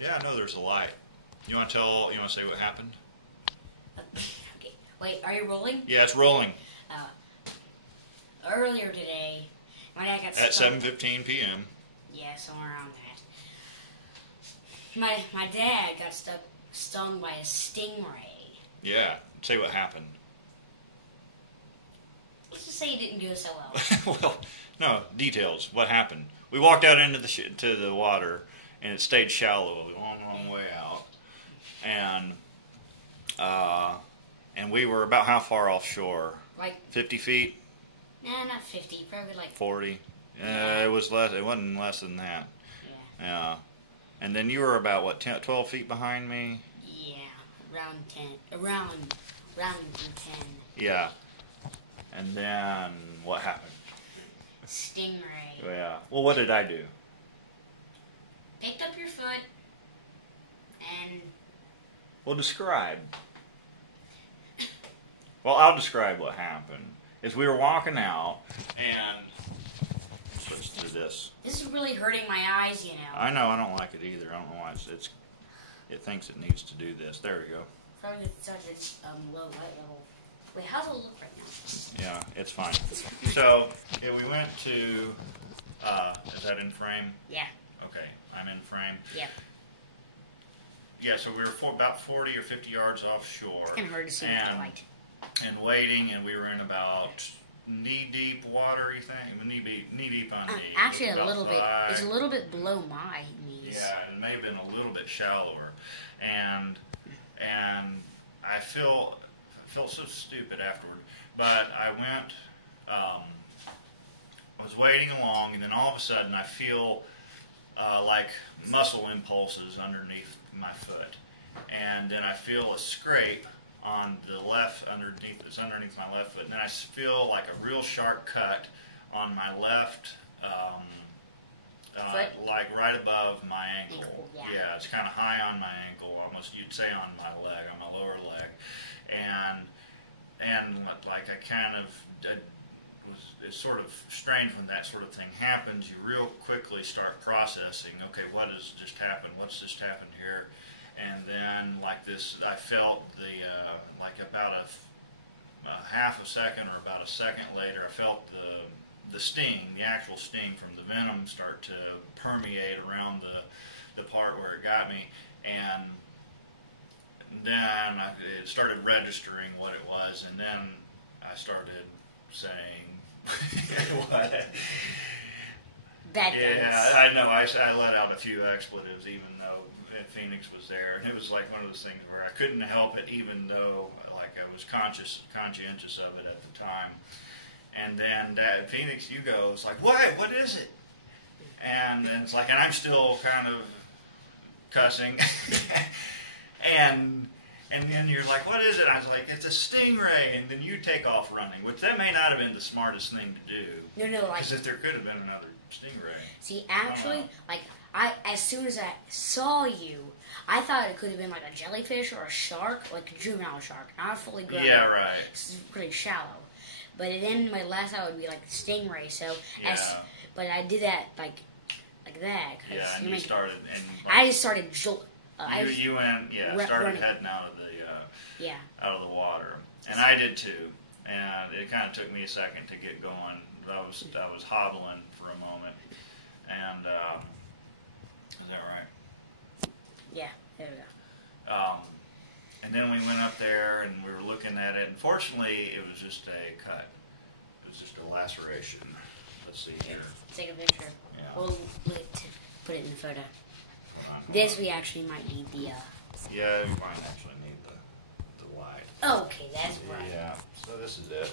Yeah, I know there's a light. You want to say what happened? Okay. Wait, are you rolling? Yeah, it's rolling. Earlier today, my dad got At stung. 7:15 p.m. Yeah, somewhere around that. My dad got stung by a stingray. Yeah, say what happened. Let's just say it didn't go so well. Well, no, details. What happened? We walked out into to the water, and it stayed shallow a long way out. And we were about how far offshore? Like 50 feet? Nah, not 50. Probably like 40. It was less. It wasn't less than that. Yeah. And then you were about what, 10, 12 feet behind me? Yeah, around 10. Around 10. Yeah. And then what happened? Stingray. Yeah. Well, what did I do? Picked up your foot and. Well, describe. Well, I'll describe what happened. Is we were walking out and switch to this. This is really hurting my eyes, you know. I know. I don't like it either. I don't know why it thinks it needs to do this. There we go. Probably with such a low light level. Wait, how's it look right now? Yeah, it's fine. So, yeah, we went to. Is that in frame? Yeah. Okay, I'm in frame. Yep. Yeah, so we were about 40 or 50 yards offshore. It's kind of hard to see with the light. And waiting, and we were in about knee-deep water, you think? Knee-deep on knee. Actually, a little bit. It's a little bit below my knees. Yeah, it may have been a little bit shallower. And I felt so stupid afterward. But I went, I was wading along, and then all of a sudden I feel like muscle impulses underneath my foot. And then I feel a scrape on the left, underneath my left foot. And then I feel like a real sharp cut on my left, like right above my ankle. Yeah, it's kind of high on my ankle, almost you'd say on my leg, on my lower leg. And like I kind of, it's sort of strange when that sort of thing happens. You real quickly start processing, okay, what has just happened? What's just happened here? And then like this, I felt like about a half a second or about a second later, I felt the sting, the actual sting from the venom start to permeate around the part where it got me. And then it started registering what it was, and then I started saying, what? Bad guns. Yeah, I know. I let out a few expletives, even though Phoenix was there, and it was like one of those things where I couldn't help it, even though like I was conscientious of it at the time. And then Phoenix, you go, it's like, what is it? And it's like, and I'm still kind of cussing, and then you're like, what is it? I was like, it's a stingray, and then you take off running, which that may not have been the smartest thing to do. No, like, because if there could have been another stingray. See, actually, like, as soon as I saw you, I thought it could have been like a jellyfish or a shark, like a juvenile shark, not a fully grown. Yeah, right. It's pretty shallow. But then my last thought would be like the stingray. So, yeah. But I did that like that. Yeah, and you started. And like, I just started you went, started running. heading out of the water, and I did too. And it kind of took me a second to get going. I was hobbling for a moment, and is that right? Yeah, there we go. And then we went up there and we were looking at it. And fortunately, it was just a cut. It was just a laceration. Let's see here. Take a picture. Yeah. We'll put it in the photo. This we actually might need the. Yeah, we might actually need the light. Okay, that's right. Yeah. So this is it.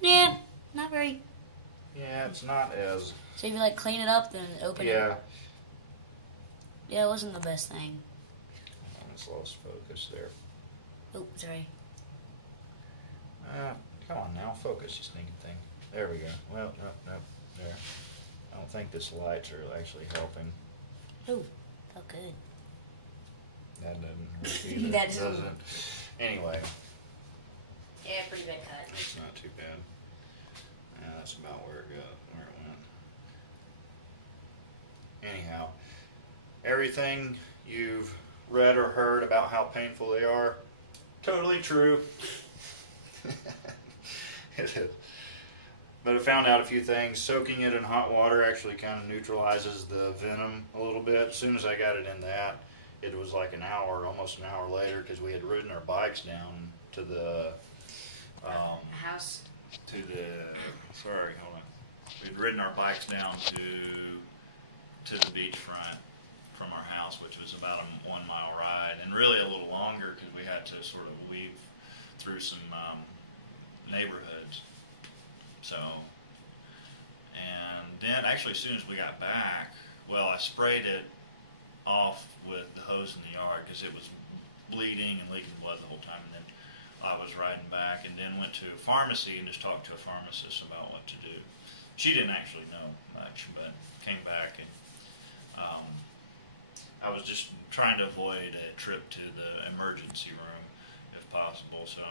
Yeah, not very. Yeah, it's not as. So if you like clean it up, then open it. Yeah. Yeah, it wasn't the best thing. I almost lost focus there. Oh, sorry. Come on now, focus, you sneaky thing. There we go. Well, no, there. I don't think this lights are actually helping. Ooh, felt good. That doesn't hurt either. That doesn't. Anyway. Yeah, pretty bad cut. It's not too bad. Yeah, that's about where it went. Anyhow, everything you've read or heard about how painful they are, totally true. It is. But I found out a few things. Soaking it in hot water actually kind of neutralizes the venom a little bit. As soon as I got it in that, it was like an hour, almost an hour later, because we had ridden our bikes down to the house. Sorry, hold on. We'd ridden our bikes down to the beachfront from our house, which was about a 1 mile ride, and really a little longer because we had to sort of weave through some neighborhoods. So, and then actually as soon as we got back, well, I sprayed it off with the hose in the yard because it was bleeding and leaking blood the whole time, and then I was riding back and then went to a pharmacy and just talked to a pharmacist about what to do. She didn't actually know much, but came back and I was just trying to avoid a trip to the emergency room if possible. So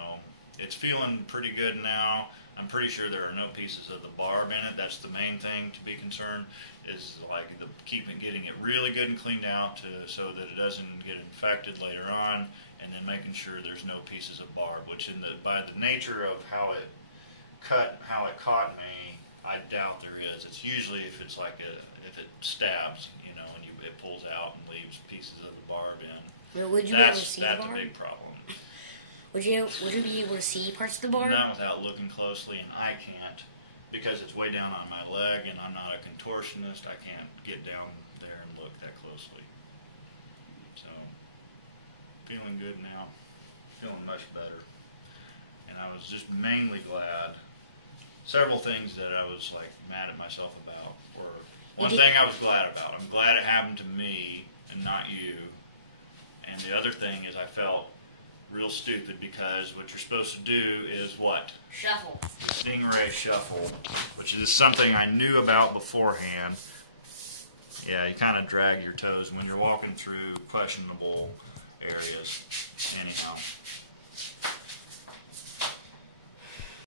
it's feeling pretty good now. I'm pretty sure there are no pieces of the barb in it. That's the main thing to be concerned, is like getting it really good and cleaned out so that it doesn't get infected later on, and then making sure there's no pieces of barb, which by the nature of how it caught me, I doubt there is. It's usually if it stabs, and it pulls out and leaves pieces of the barb in. Well, would you be able to see the That's barb? a big problem. Would you be able to see parts of the barb? Not without looking closely, and I can't because it's way down on my leg, and I'm not a contortionist. I can't get down there and look that closely. So, feeling good now, feeling much better, and I was just mainly glad. Several things that I was like mad at myself about were one thing I was glad about. I'm glad it happened to me and not you, and the other thing is I felt real stupid because what you're supposed to do is what? Shuffle. The Stingray shuffle, which is something I knew about beforehand. Yeah, you kind of drag your toes when you're walking through questionable areas. Anyhow,